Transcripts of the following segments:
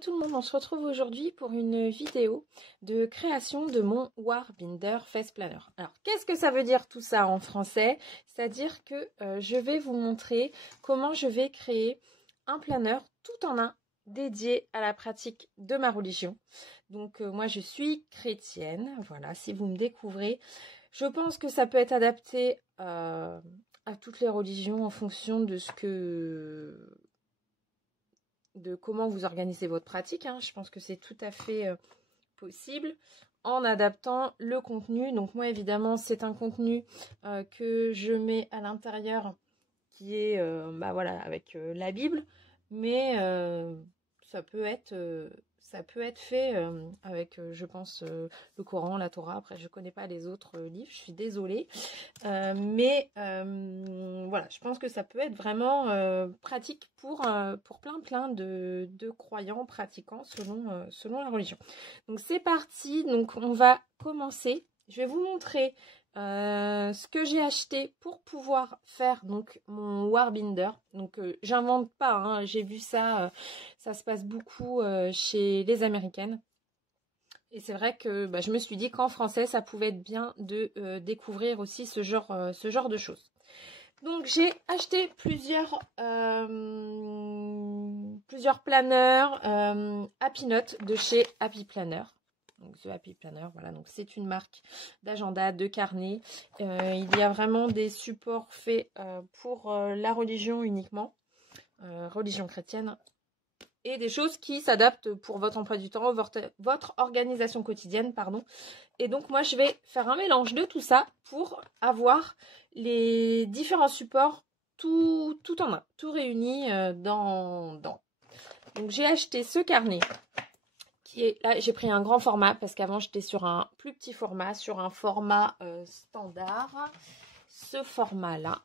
tout le monde, on se retrouve aujourd'hui pour une vidéo de création de mon Warbinder Face Planner. Alors, qu'est-ce que ça veut dire tout ça en français? C'est-à-dire que je vais vous montrer comment je vais créer un planner tout en un dédié à la pratique de ma religion. Donc, moi, je suis chrétienne, voilà, si vous me découvrez. Je pense que ça peut être adapté à toutes les religions en fonction de comment vous organisez votre pratique. Je pense que c'est tout à fait possible en adaptant le contenu. Donc moi, évidemment, c'est un contenu que je mets à l'intérieur qui est avec la Bible, mais ça peut être fait avec, je pense, le Coran, la Torah. Après, je ne connais pas les autres livres, je suis désolée. Voilà, je pense que ça peut être vraiment pratique pour plein de croyants, pratiquants selon la religion. Donc c'est parti, donc on va commencer. Je vais vous montrer ce que j'ai acheté pour pouvoir faire donc mon Warbinder. Donc j'invente pas, j'ai vu ça, ça se passe beaucoup chez les Américaines. Et c'est vrai que je me suis dit qu'en français, ça pouvait être bien de découvrir aussi ce genre de choses. Donc j'ai acheté plusieurs planeurs Happy Note de chez Happy Planner. Donc The Happy Planner, voilà, donc c'est une marque d'agenda, de carnet. Il y a vraiment des supports faits pour la religion uniquement, religion chrétienne. Et des choses qui s'adaptent pour votre emploi du temps, votre organisation quotidienne, pardon. Et donc moi je vais faire un mélange de tout ça pour avoir les différents supports tout en un, tout réuni dans. Donc j'ai acheté ce carnet qui est là, j'ai pris un grand format parce qu'avant j'étais sur un plus petit format, sur un format standard. Ce format là.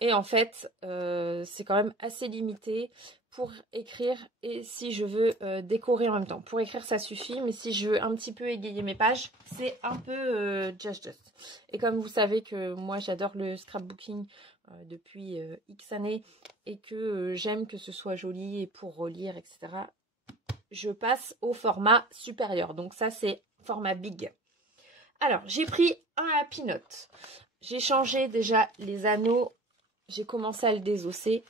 Et en fait, c'est quand même assez limité pour écrire et si je veux décorer en même temps. Pour écrire, ça suffit, mais si je veux un petit peu égayer mes pages, c'est un peu just. Et comme vous savez que moi, j'adore le scrapbooking depuis X années et que j'aime que ce soit joli et pour relire, etc., je passe au format supérieur. Donc ça, c'est format big. Alors, j'ai pris un Happy Note. J'ai changé déjà les anneaux. J'ai commencé à le désosser.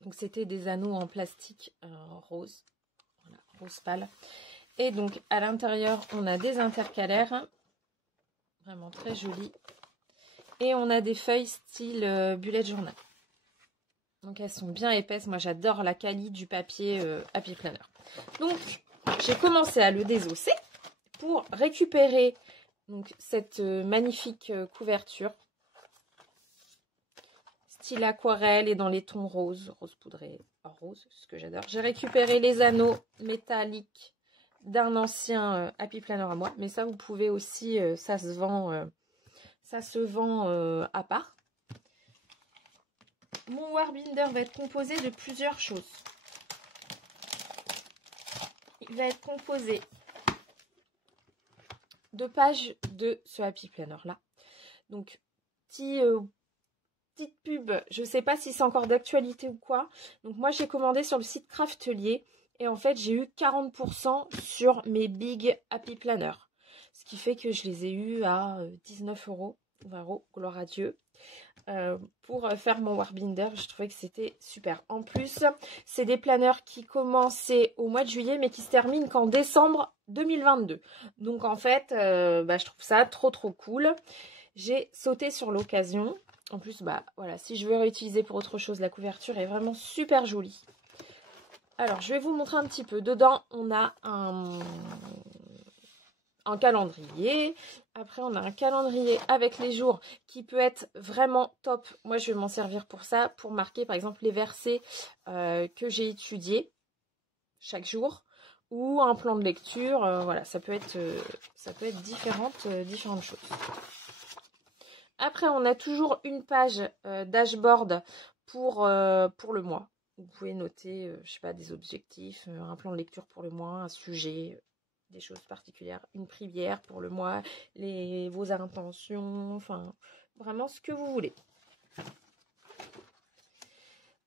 Donc c'était des anneaux en plastique rose. Voilà, rose pâle. Et donc à l'intérieur, on a des intercalaires. Vraiment très jolis. Et on a des feuilles style bullet journal. Donc elles sont bien épaisses. Moi j'adore la qualité du papier Happy Planner. Donc j'ai commencé à le désosser pour récupérer donc, cette magnifique couverture. Style aquarelle et dans les tons rose poudré, rose, ce que j'adore. J'ai récupéré les anneaux métalliques d'un ancien Happy Planner à moi, mais ça vous pouvez aussi, ça se vend à part. Mon Warbinder va être composé de plusieurs choses. Il va être composé de pages de ce Happy Planner là. Donc petite pub, je ne sais pas si c'est encore d'actualité ou quoi. Donc moi j'ai commandé sur le site Craftelier et en fait j'ai eu 40% sur mes Big Happy Planner. Ce qui fait que je les ai eus à 19 €, 20 €, gloire à Dieu. Pour faire mon Warbinder, je trouvais que c'était super. En plus, c'est des planners qui commençaient au mois de juillet mais qui se terminent qu'en décembre 2022. Donc en fait, je trouve ça trop cool. J'ai sauté sur l'occasion. En plus, voilà, si je veux réutiliser pour autre chose, la couverture est vraiment super jolie. Alors, je vais vous montrer un petit peu. Dedans, on a un calendrier. Après, on a un calendrier avec les jours qui peut être vraiment top. Moi, je vais m'en servir pour ça, pour marquer, par exemple, les versets que j'ai étudiés chaque jour. Ou un plan de lecture. Voilà, ça peut être différentes choses. Après, on a toujours une page dashboard pour le mois. Vous pouvez noter, je sais pas, des objectifs, un plan de lecture pour le mois, un sujet, des choses particulières, une prière pour le mois, vos intentions, enfin, vraiment ce que vous voulez.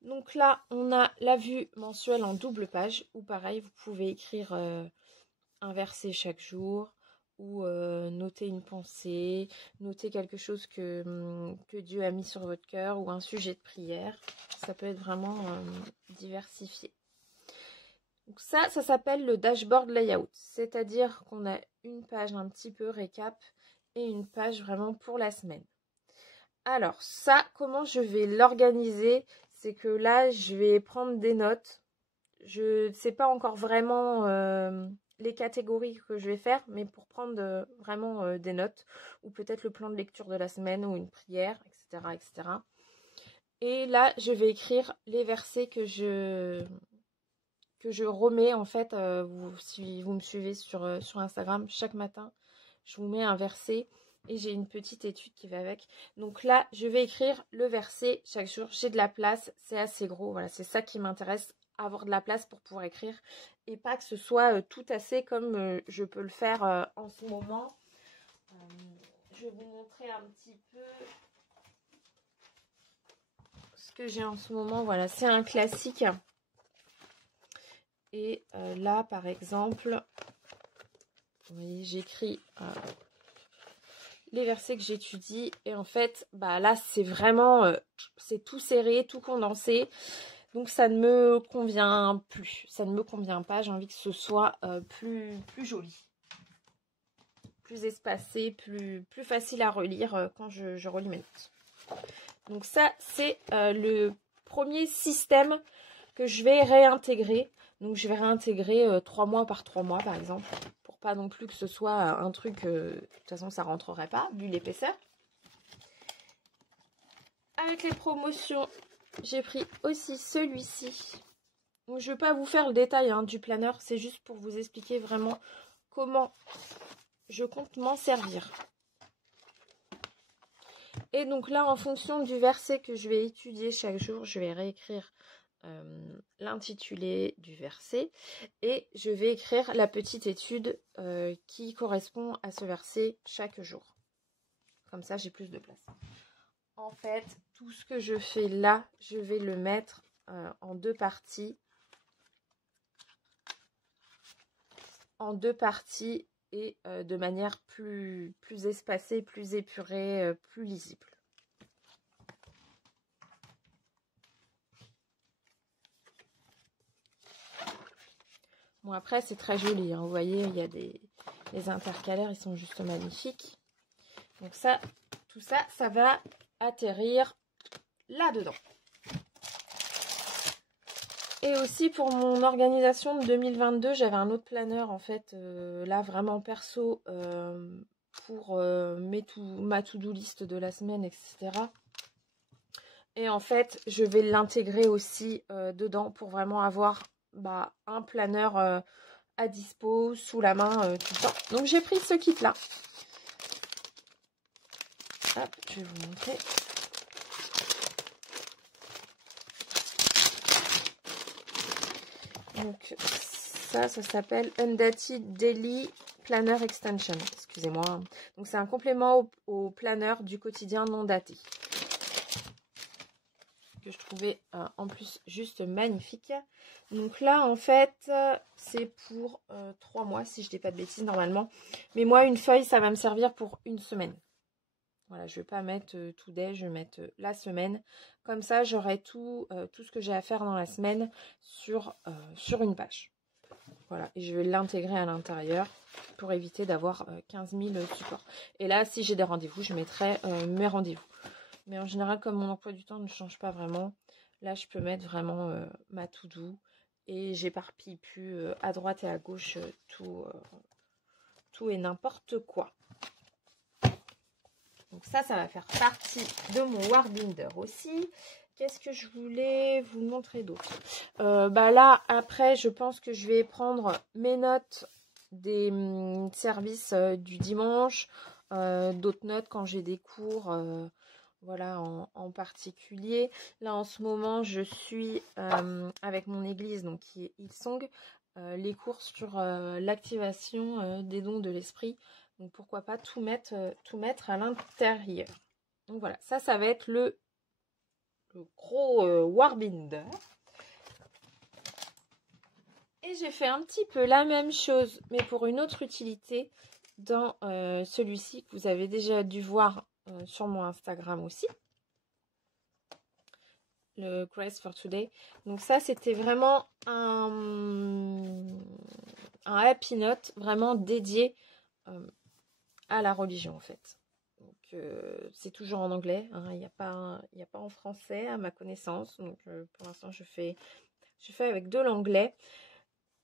Donc là, on a la vue mensuelle en double page, où pareil, vous pouvez écrire un verset chaque jour, ou noter une pensée, noter quelque chose que Dieu a mis sur votre cœur, ou un sujet de prière. Ça peut être vraiment diversifié. Donc ça s'appelle le dashboard layout, c'est-à-dire qu'on a une page un petit peu récap et une page vraiment pour la semaine. Alors ça, comment je vais l'organiser? C'est que là, je vais prendre des notes. Je ne sais pas encore vraiment les catégories que je vais faire, mais pour prendre vraiment des notes, ou peut-être le plan de lecture de la semaine, ou une prière, etc. etc. Et là, je vais écrire les versets que je remets en fait. Si vous me suivez sur Instagram, chaque matin, je vous mets un verset et j'ai une petite étude qui va avec. Donc là, je vais écrire le verset chaque jour. J'ai de la place, c'est assez gros. Voilà, c'est ça qui m'intéresse, avoir de la place pour pouvoir écrire et pas que ce soit tout assez comme je peux le faire en ce moment. Je vais vous montrer un petit peu ce que j'ai en ce moment. Voilà, c'est un classique. Et là, par exemple, vous voyez, j'écris les versets que j'étudie. Et en fait, bah là, c'est vraiment, c'est tout serré, tout condensé. Donc, ça ne me convient plus. Ça ne me convient pas. J'ai envie que ce soit plus joli. Plus espacé, plus facile à relire quand je relis mes notes. Donc ça, c'est le premier système que je vais réintégrer. Donc je vais réintégrer 3 mois par 3 mois par exemple, pour pas non plus que ce soit un truc, de toute façon ça rentrerait pas, vu l'épaisseur. Avec les promotions, j'ai pris aussi celui-ci. Donc je ne vais pas vous faire le détail du planeur, c'est juste pour vous expliquer vraiment comment je compte m'en servir. Et donc là, en fonction du verset que je vais étudier chaque jour, je vais réécrire l'intitulé du verset et je vais écrire la petite étude qui correspond à ce verset chaque jour. Comme ça, j'ai plus de place. En fait, tout ce que je fais là, je vais le mettre en deux parties. Et de manière plus espacée, plus épurée, plus lisible. Bon, après, c'est très joli. Vous voyez, il y a les intercalaires, ils sont juste magnifiques. Donc ça, tout ça, ça va atterrir là-dedans. Et aussi pour mon organisation de 2022, j'avais un autre planeur en fait, là vraiment perso, pour ma to-do list de la semaine, etc. Et en fait, je vais l'intégrer aussi dedans pour vraiment avoir un planeur à dispo, sous la main tout le temps. Donc j'ai pris ce kit là. Hop, je vais vous montrer. Donc ça s'appelle Undated Daily Planner Extension. Excusez-moi. Donc c'est un complément au planner du quotidien non daté. Que je trouvais en plus juste magnifique. Donc là en fait c'est pour 3 mois si je dis pas de bêtises normalement. Mais moi une feuille ça va me servir pour une semaine. Voilà, je vais pas mettre tout day, je vais mettre la semaine. Comme ça j'aurai tout ce que j'ai à faire dans la semaine sur une page. Voilà, et je vais l'intégrer à l'intérieur pour éviter d'avoir 15 000 supports. Et là si j'ai des rendez-vous je mettrai mes rendez-vous. Mais en général, comme mon emploi du temps ne change pas vraiment, là, je peux mettre vraiment ma to-do. Et j'éparpille plus à droite et à gauche tout et n'importe quoi. Donc ça va faire partie de mon Wordbinder aussi. Qu'est-ce que je voulais vous montrer d'autre? Là, après, je pense que je vais prendre mes notes des services du dimanche. D'autres notes quand j'ai des cours... Voilà, en particulier. Là, en ce moment, je suis avec mon église, donc qui est Hillsong, les cours sur l'activation des dons de l'esprit. Donc, pourquoi pas tout mettre à l'intérieur. Donc, voilà, ça va être le le gros Warbinder. Et j'ai fait un petit peu la même chose, mais pour une autre utilité, dans celui-ci que vous avez déjà dû voir sur mon Instagram aussi. Le Grace for Today. Donc ça, c'était vraiment un happy note vraiment dédié à la religion en fait. Donc c'est toujours en anglais, hein, il n'y a pas en français à ma connaissance. Donc pour l'instant, je fais avec de l'anglais.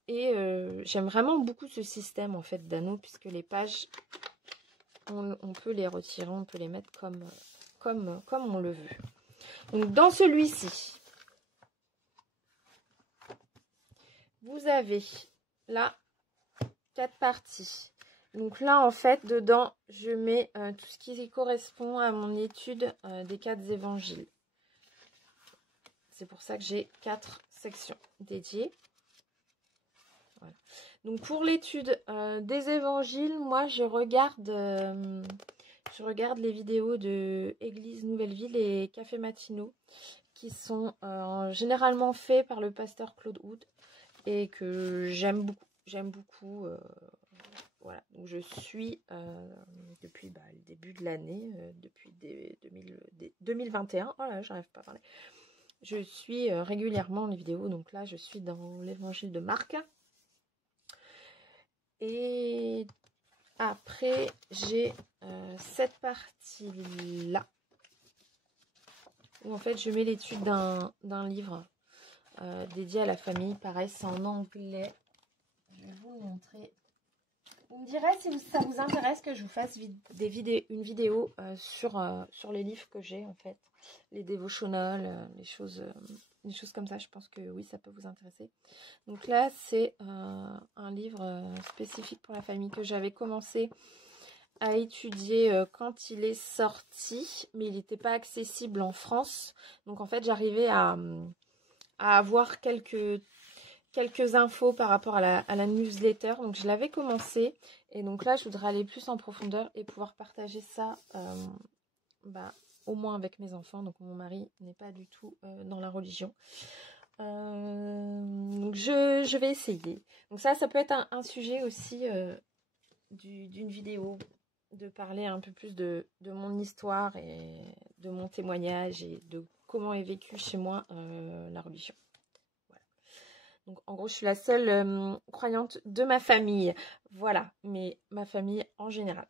Et j'aime vraiment beaucoup ce système en fait d'anneaux, puisque les pages, on peut les retirer, on peut les mettre comme on le veut. Donc dans celui-ci, vous avez là 4 parties. Donc là en fait dedans je mets tout ce qui correspond à mon étude des 4 évangiles. C'est pour ça que j'ai 4 sections dédiées. Voilà. Donc pour l'étude des évangiles, moi je regarde les vidéos de Église Nouvelle-Ville et Café Matinaux qui sont généralement faits par le pasteur Claude Wood et que j'aime beaucoup. Voilà, donc je suis depuis le début de l'année, depuis 2021. Oh là, j'arrive pas à parler. Je suis régulièrement les vidéos, donc là je suis dans l'évangile de Marc. Et après, j'ai cette partie-là, où en fait, je mets l'étude d'un livre dédié à la famille. Pareil, c'est en anglais. Je vais vous montrer. Vous me direz si ça vous intéresse que je vous fasse une vidéo sur les livres que j'ai, en fait. Les devotionals, les choses comme ça. Je pense que oui, ça peut vous intéresser. Donc là, c'est un livre spécifique pour la famille que j'avais commencé à étudier quand il est sorti, mais il n'était pas accessible en France. Donc en fait, j'arrivais à avoir quelques infos par rapport à la newsletter. Donc je l'avais commencé. Et donc là, je voudrais aller plus en profondeur et pouvoir partager ça au moins avec mes enfants. Donc mon mari n'est pas du tout dans la religion. Donc je vais essayer. Donc ça peut être un sujet aussi d'une vidéo, de parler un peu plus de mon histoire et de mon témoignage et de comment est vécu chez moi la religion. Voilà. Donc en gros, je suis la seule croyante de ma famille. Voilà, mais ma famille en général.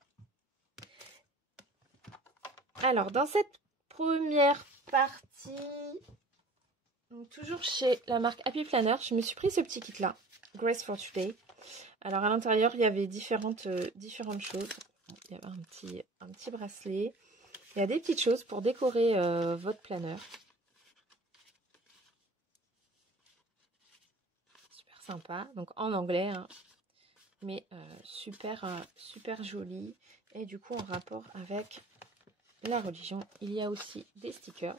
Alors, dans cette première partie, donc toujours chez la marque Happy Planner, je me suis pris ce petit kit-là, Grace for Today. Alors, à l'intérieur, il y avait différentes choses. Il y avait un petit bracelet. Il y a des petites choses pour décorer votre planeur. Super sympa. Donc, en anglais, hein, mais super joli. Et du coup, en rapport avec la religion, il y a aussi des stickers.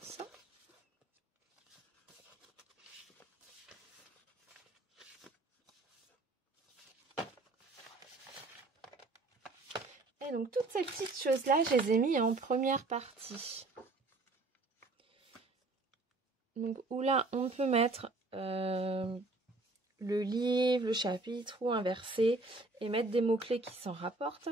Et donc, toutes ces petites choses-là, je les ai mis en première partie. Donc, où là, on peut mettre le livre, le chapitre ou un verset et mettre des mots-clés qui s'en rapportent.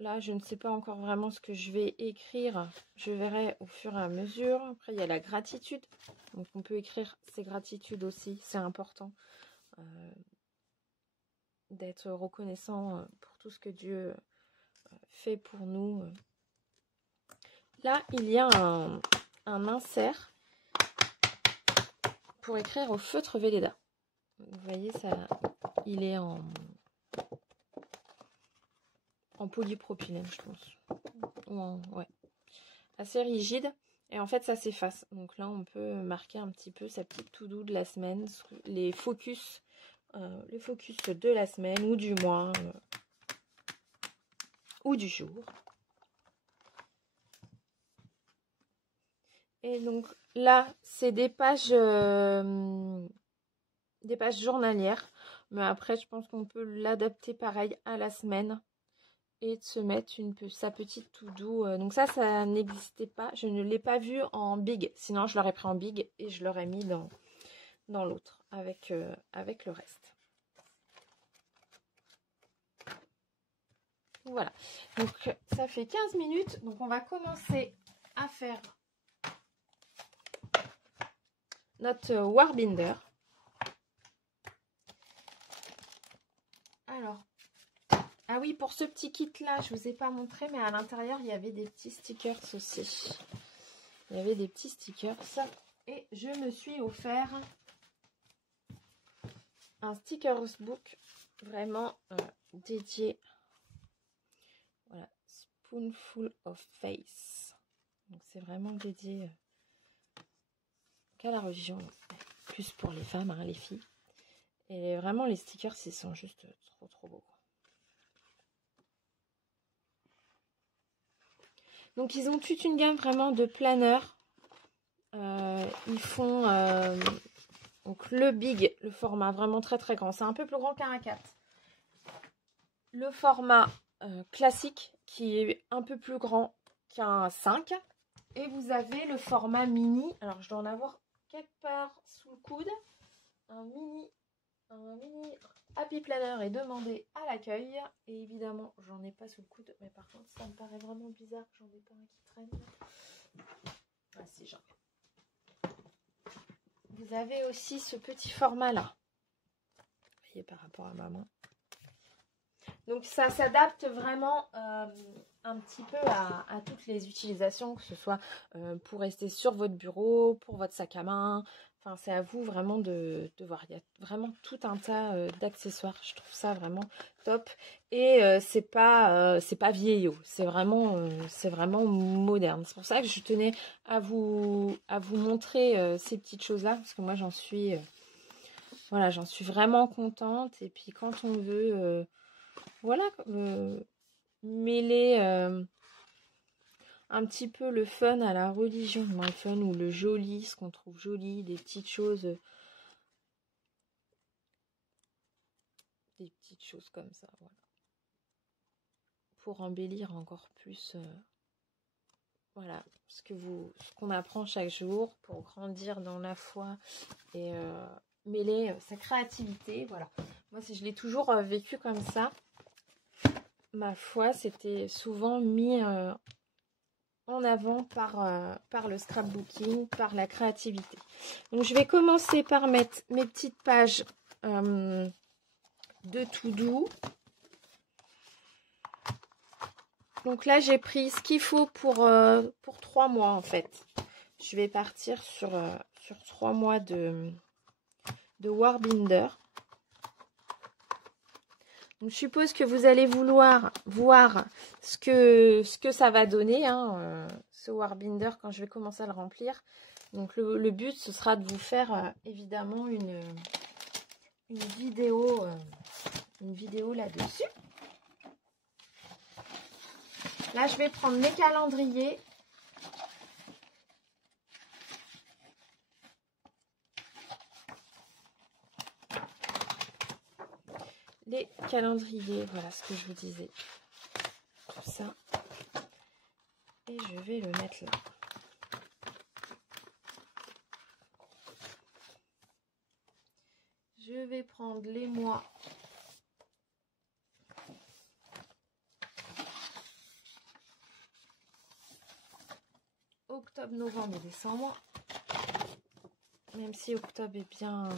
Là, je ne sais pas encore vraiment ce que je vais écrire. Je verrai au fur et à mesure. Après, il y a la gratitude. Donc, on peut écrire ses gratitudes aussi. C'est important d'être reconnaissant pour tout ce que Dieu fait pour nous. Là, il y a un insert pour écrire au feutre Velleda. Vous voyez, ça, il est en polypropylène, je pense. Ouais. Assez rigide. Et en fait, ça s'efface. Donc là, on peut marquer un petit peu sa petite to-do de la semaine, les focus de la semaine ou du mois ou du jour. Et donc là, c'est des pages journalières. Mais après, je pense qu'on peut l'adapter pareil à la semaine. et de se mettre sa petite tout doux. Donc ça n'existait pas. Je ne l'ai pas vu en big. Sinon, je l'aurais pris en big et je l'aurais mis dans l'autre avec le reste. Voilà. Donc ça fait 15 minutes. Donc on va commencer à faire notre Warbinder. Alors, ah oui, pour ce petit kit là, je vous ai pas montré, mais à l'intérieur il y avait des petits stickers aussi. Il y avait des petits stickers et je me suis offert un stickers book vraiment dédié. Voilà, Spoonful of Face. Donc c'est vraiment dédié qu'à la religion, plus pour les femmes, hein, les filles. Et vraiment les stickers, ils sont juste trop beaux. Donc ils ont toute une gamme vraiment de planeurs. Ils font donc le big, le format vraiment très grand. C'est un peu plus grand qu'un A4. Le format classique qui est un peu plus grand qu'un 5. Et vous avez le format mini. Alors je dois en avoir quelque part sous le coude. Un mini Happy Planner est demandé à l'accueil. Et évidemment, j'en ai pas sous le coude. Mais par contre, ça me paraît vraiment bizarre que j'en ai pas un qui traîne. Ah si, j'en ai. Vous avez aussi ce petit format là. Vous voyez par rapport à ma main. Donc ça s'adapte vraiment un petit peu à toutes les utilisations, que ce soit pour rester sur votre bureau, pour votre sac à main. Enfin, c'est à vous vraiment de voir. Il y a vraiment tout un tas d'accessoires. Je trouve ça vraiment top. Et c'est pas vieillot. C'est vraiment moderne. C'est pour ça que je tenais à vous montrer ces petites choses-là. Parce que moi, j'en suis vraiment contente. Et puis, quand on veut... voilà, mêler un petit peu le fun à la religion, le fun ou le joli, ce qu'on trouve joli, des petites choses comme ça, voilà. Pour embellir encore plus, voilà, ce qu'on apprend chaque jour, pour grandir dans la foi et mêler sa créativité, voilà. Moi, si je l'ai toujours vécu comme ça, ma foi, c'était souvent mis en avant par le scrapbooking, par la créativité. Donc je vais commencer par mettre mes petites pages de tout doux. Donc là j'ai pris ce qu'il faut pour 3 mois en fait. Je vais partir sur 3 mois de Warbinder. Donc, je suppose que vous allez vouloir voir ce que ça va donner, hein, ce Warbinder, quand je vais commencer à le remplir. Donc, le but, ce sera de vous faire évidemment une vidéo là-dessus. Là, je vais prendre mes calendriers. Les calendriers, voilà ce que je vous disais. Tout ça. Et je vais le mettre là. Je vais prendre les mois. Octobre, novembre et décembre. Même si octobre est bien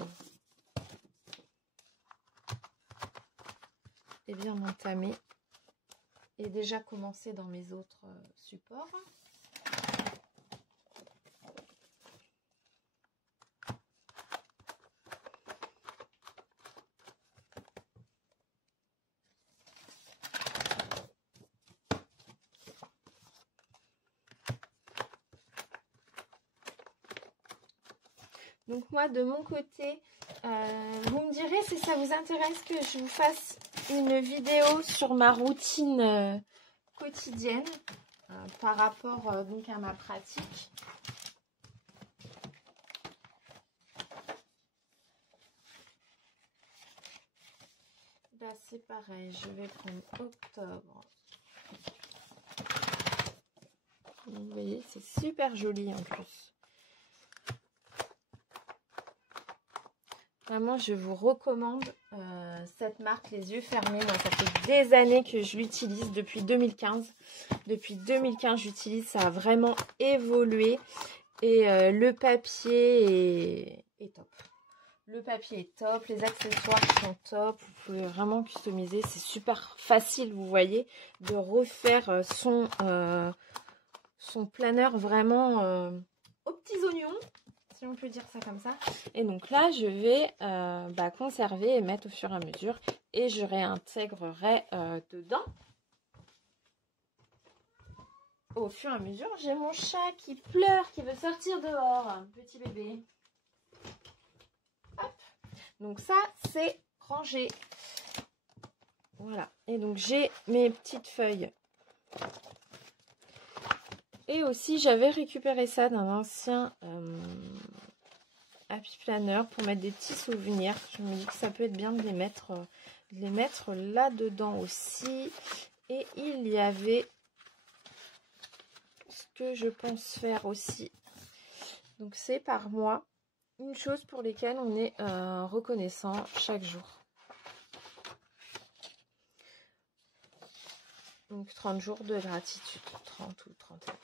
entamé. Et déjà commencé dans mes autres supports. Donc moi, de mon côté, vous me direz si ça vous intéresse que je vous fasse une vidéo sur ma routine quotidienne par rapport donc à ma pratique. Là, c'est pareil, je vais prendre octobre, Vous voyez, c'est super joli en plus. Vraiment, je vous recommande cette marque, les yeux fermés. Moi, ça fait des années que je l'utilise, depuis 2015. Depuis 2015, j'utilise, ça a vraiment évolué. Et le papier est top. Le papier est top, les accessoires sont top. Vous pouvez vraiment customiser, c'est super facile, vous voyez, de refaire son planeur vraiment aux petits oignons, si on peut dire ça comme ça. Et donc là, je vais conserver et mettre au fur et à mesure. Et je réintégrerai dedans. Au fur et à mesure, j'ai mon chat qui pleure, qui veut sortir dehors. Petit bébé. Hop. Donc ça, c'est rangé. Voilà. Et donc, j'ai mes petites feuilles. Et aussi, j'avais récupéré ça d'un ancien Happy Planner pour mettre des petits souvenirs. Je me dis que ça peut être bien de les mettre là-dedans aussi. Et il y avait ce que je pense faire aussi. Donc, c'est par mois. Une chose pour lesquelles on est reconnaissant chaque jour. Donc 30 jours de gratitude, 30 ou 31.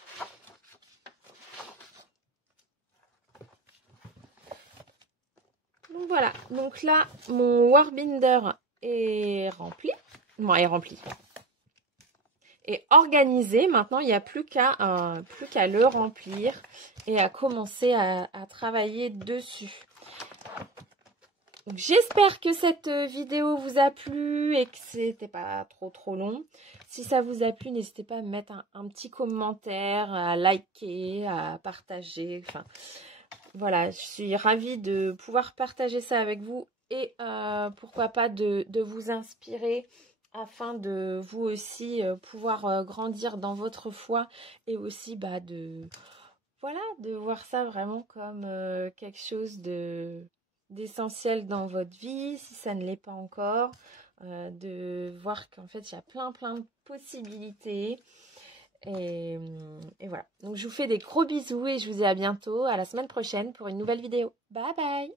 Donc voilà, donc là mon Warbinder est rempli. Bon, est rempli. Et organisé, maintenant il n'y a plus qu'à le remplir et à commencer à travailler dessus. J'espère que cette vidéo vous a plu et que c'était pas trop long. Si ça vous a plu, n'hésitez pas à me mettre un petit commentaire, à liker, à partager. Enfin, voilà, je suis ravie de pouvoir partager ça avec vous et pourquoi pas de vous inspirer afin de vous aussi pouvoir grandir dans votre foi et aussi de voir ça vraiment comme quelque chose d'essentiel dans votre vie, si ça ne l'est pas encore, de voir qu'en fait il y a plein de possibilités et voilà. Donc je vous fais des gros bisous et je vous dis à bientôt, à la semaine prochaine pour une nouvelle vidéo. Bye bye.